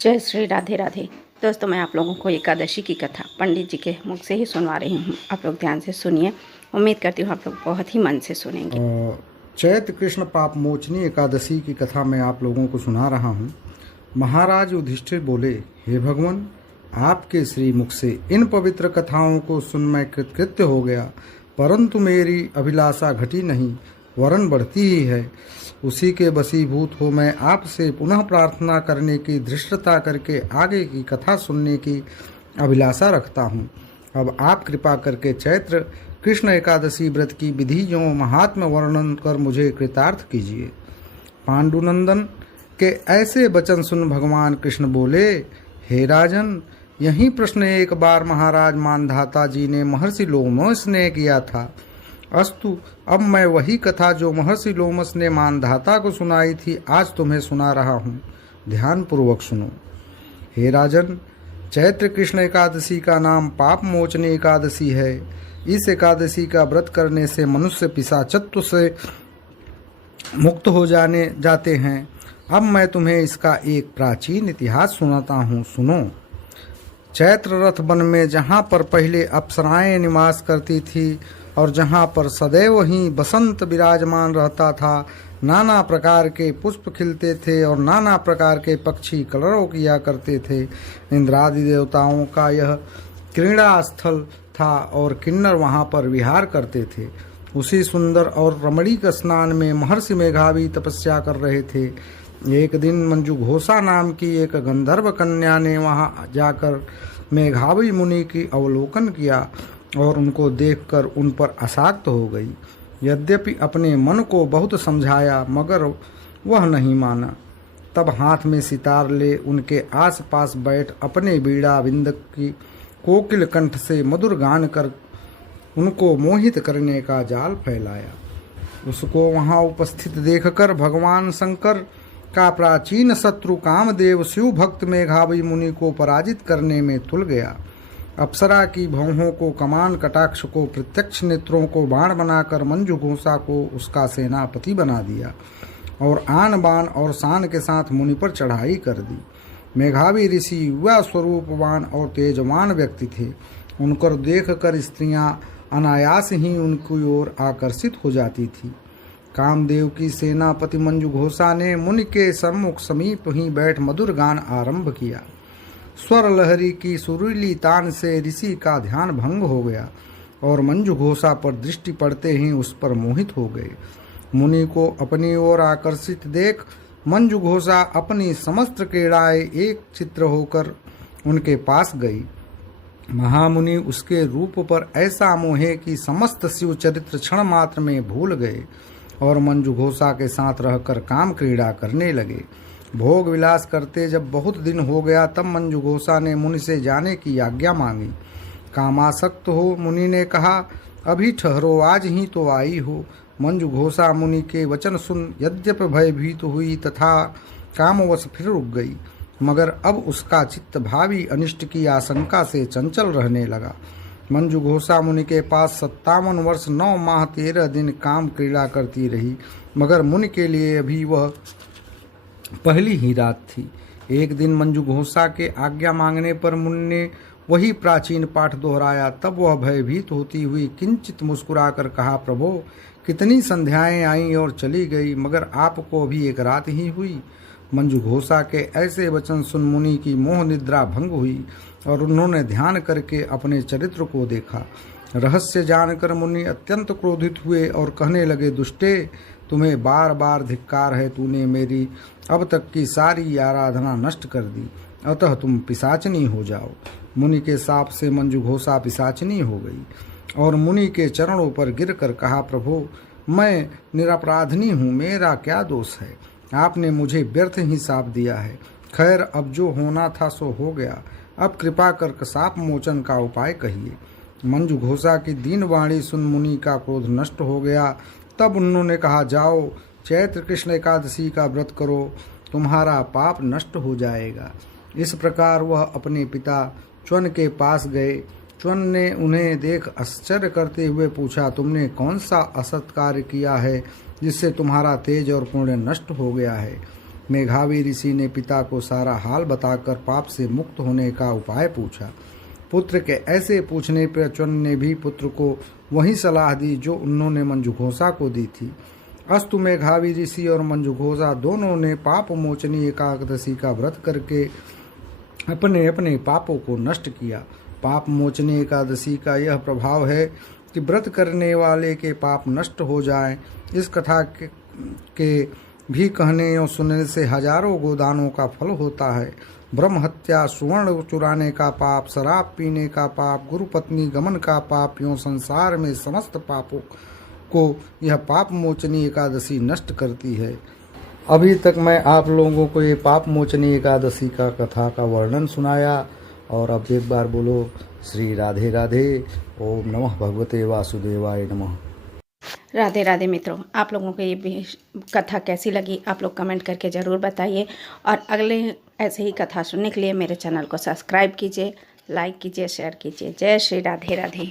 जय श्री राधे राधे। दोस्तों, मैं आप लोगों को एकादशी की कथा पंडित जी के मुख से ही सुनवा रही हूँ। आप लोग ध्यान से सुनिए। उम्मीद करती हूँ आप लोग बहुत ही मन से सुनेंगे। चैत्र कृष्ण पाप मोचनी एकादशी की कथा मैं आप लोगों को सुना रहा हूँ। महाराज युधिष्ठिर बोले, हे भगवान, आपके श्री मुख से इन पवित्र कथाओं को सुन मैं कृतकृत्य हो गया, परंतु मेरी अभिलाषा घटी नहीं, वरन बढ़ती ही है। उसी के वशीभूत हो मैं आपसे पुनः प्रार्थना करने की धृष्टता करके आगे की कथा सुनने की अभिलाषा रखता हूँ। अब आप कृपा करके चैत्र कृष्ण एकादशी व्रत की विधि जो महात्म्य वर्णन कर मुझे कृतार्थ कीजिए। पांडुनंदन के ऐसे वचन सुन भगवान कृष्ण बोले, हे राजन, यही प्रश्न एक बार महाराज मानधाता जी ने महर्षि लोमस ने किया था। अस्तु, अब मैं वही कथा जो महर्षि लोमस ने मानधाता को सुनाई थी आज तुम्हें सुना रहा हूँ। ध्यान पूर्वक सुनो। हे राजन, चैत्र कृष्ण एकादशी का नाम पाप मोचनी एकादशी है। इस एकादशी का व्रत करने से मनुष्य पिशाचत्व से मुक्त हो जाते हैं। अब मैं तुम्हें इसका एक प्राचीन इतिहास सुनाता हूँ, सुनो। चैत्र रथ वन में जहाँ पर पहले अप्सराएं निवास करती थी और जहाँ पर सदैव ही बसंत विराजमान रहता था, नाना प्रकार के पुष्प खिलते थे और नाना प्रकार के पक्षी कलरव किया करते थे। इंद्रादि देवताओं का यह क्रीड़ा स्थल था और किन्नर वहाँ पर विहार करते थे। उसी सुंदर और रमणीक स्नान में महर्षि मेघावी तपस्या कर रहे थे। एक दिन मंजू घोषा नाम की एक गंधर्व कन्या ने वहाँ जाकर मेघावी मुनि की अवलोकन किया और उनको देखकर उन पर आसक्त हो गई। यद्यपि अपने मन को बहुत समझाया मगर वह नहीं माना। तब हाथ में सितार ले उनके आसपास बैठ अपने बीड़ा विंद की कोकिल कंठ से मधुर गान कर उनको मोहित करने का जाल फैलाया। उसको वहां उपस्थित देखकर भगवान शंकर का प्राचीन शत्रु कामदेव शिव भक्त मेघावी मुनि को पराजित करने में तुल गया। अप्सरा की भौहों को कमान, कटाक्ष को प्रत्यक्ष, नेत्रों को बाण बनाकर मंजू घोषा को उसका सेनापति बना दिया और आन बान और शान के साथ मुनि पर चढ़ाई कर दी। मेघावी ऋषि युवा स्वरूपवान और तेजवान व्यक्ति थे। उनको देखकर स्त्रियां अनायास ही उनकी ओर आकर्षित हो जाती थी। कामदेव की सेनापति मंजू घोषा ने मुनि के सम्मुख समीप ही बैठ मधुर गान आरंभ किया। स्वर लहरी की सुरीली तान से ऋषि का ध्यान भंग हो गया और मंजू घोषा पर दृष्टि पड़ते ही उस पर मोहित हो गए। मुनि को अपनी ओर आकर्षित देख मंजू घोषा अपनी समस्त क्रीड़ाएं एक चित्र होकर उनके पास गई। महामुनि उसके रूप पर ऐसा मोहे कि समस्त शिव चरित्र क्षण मात्र में भूल गए और मंजू घोषा के साथ रहकर काम क्रीड़ा करने लगे। भोग विलास करते जब बहुत दिन हो गया तब मंजू घोषा ने मुनि से जाने की आज्ञा मांगी। कामासक्त हो मुनि ने कहा, अभी ठहरो, आज ही तो आई हो। मंजू घोषा मुनि के वचन सुन यद्यपि भयभीत हुई तथा कामवश फिर रुक गई, मगर अब उसका चित्त भावी अनिष्ट की आशंका से चंचल रहने लगा। मंजू घोषा मुनि के पास 57 वर्ष 9 माह 13 दिन काम क्रीड़ा करती रही, मगर मुनि के लिए अभी वह पहली ही रात थी। एक दिन मंजू घोषा के आज्ञा मांगने पर मुनि ने वही प्राचीन पाठ दोहराया। तब वह भयभीत होती हुई किंचित मुस्कुराकर कहा, प्रभो, कितनी संध्याएं आईं और चली गई, मगर आपको अभी एक रात ही हुई। मंजू घोषा के ऐसे वचन सुन मुनि की मोह निद्रा भंग हुई और उन्होंने ध्यान करके अपने चरित्र को देखा। रहस्य जानकर मुनि अत्यंत क्रोधित हुए और कहने लगे, दुष्टे, तुम्हें बार बार धिक्कार है। तूने मेरी अब तक की सारी आराधना नष्ट कर दी, अतः तुम पिशाचनी हो जाओ। मुनि के शाप से मंजू घोषा पिशाचनी हो गई और मुनि के चरणों पर गिरकर कहा, प्रभु, मैं निरपराधनी हूँ, मेरा क्या दोष है? आपने मुझे व्यर्थ ही शाप दिया है। खैर, अब जो होना था सो हो गया। अब कृपा कर शाप मोचन का उपाय कहिए। मंजू घोषा की दीन वाणी सुन मुनि का क्रोध नष्ट हो गया। तब उन्होंने कहा, जाओ, चैत्र कृष्ण एकादशी का व्रत करो, तुम्हारा पाप नष्ट हो जाएगा। इस प्रकार वह अपने पिता च्वन के पास गए। च्वन ने उन्हें देख आश्चर्य करते हुए पूछा, तुमने कौन सा असत् कार्य किया है जिससे तुम्हारा तेज और पुण्य नष्ट हो गया है? मेघावी ऋषि ने पिता को सारा हाल बताकर पाप से मुक्त होने का उपाय पूछा। पुत्र के ऐसे पूछने पर च्वन ने भी पुत्र को वही सलाह दी जो उन्होंने मंजुघोषा को दी थी। अस्तु मेघावी ऋषि और मंजुघोषा दोनों ने पाप मोचनी एकादशी का व्रत करके अपने अपने पापों को नष्ट किया। पाप मोचनी एकादशी का यह प्रभाव है कि व्रत करने वाले के पाप नष्ट हो जाएं। इस कथा के भी कहने और सुनने से हजारों गोदानों का फल होता है। ब्रह्म हत्या, सुवर्ण चुराने का पाप, शराब पीने का पाप, गुरु पत्नी गमन का पाप, यूँ संसार में समस्त पापों को यह पाप मोचनी एकादशी नष्ट करती है। अभी तक मैं आप लोगों को ये पाप मोचनी एकादशी का कथा का वर्णन सुनाया, और अब एक बार बोलो श्री राधे राधे। ओम नमः भगवते वासुदेवाय नमः। राधे राधे मित्रों, आप लोगों को ये कथा कैसी लगी आप लोग कमेंट करके ज़रूर बताइए, और अगले ऐसे ही कथा सुनने के लिए मेरे चैनल को सब्सक्राइब कीजिए, लाइक कीजिए, शेयर कीजिए। जय श्री राधे राधे।